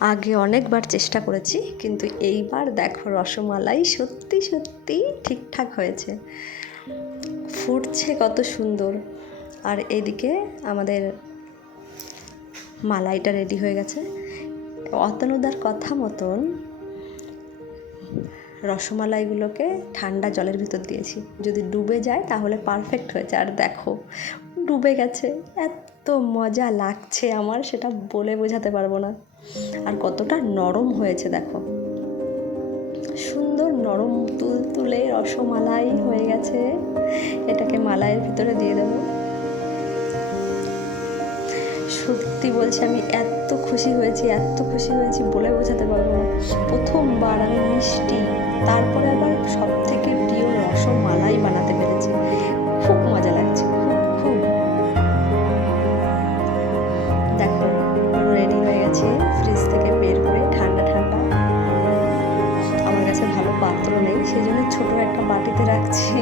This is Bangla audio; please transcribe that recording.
আগে অনেকবার চেষ্টা করেছি, কিন্তু এইবার দেখো রসমালাই সত্যি সত্যি ঠিকঠাক হয়েছে, ফুটছে কত সুন্দর। আর এদিকে আমাদের মালাইটা রেডি হয়ে গেছে। অতনুদার কথা মতন রসমালাইগুলোকে ঠান্ডা জলের ভিতর দিয়েছি, যদি ডুবে যায় তাহলে পারফেক্ট হয়েছে। আর দেখো ডুবে গেছে, এত মজা লাগছে আমার, সেটা বলে বোঝাতে পারবো না। আর কতটা নরম হয়েছে দেখো, সুন্দর নরম তুলতুলে রসমালাই হয়ে গেছে। এটাকে মালাইয়ের ভিতরে দিয়ে দেবো। সত্যি বলছি, আমি এত খুশি হয়েছি বলে বোঝাতে পারবো না। প্রথমবার আমি মিষ্টি, তারপরে আবার সব থেকে প্রিয় রসমালাই বানাতে পেরেছি। খুব মজা লাগছে, খুব। দেখো রেডি হয়ে গেছে, ফ্রিজ থেকে বের করে ঠান্ডা ঠান্ডা। আমার কাছে ভালো পাত্র নেই, সেই জন্য ছোটো একটা বাটিতে রাখছি।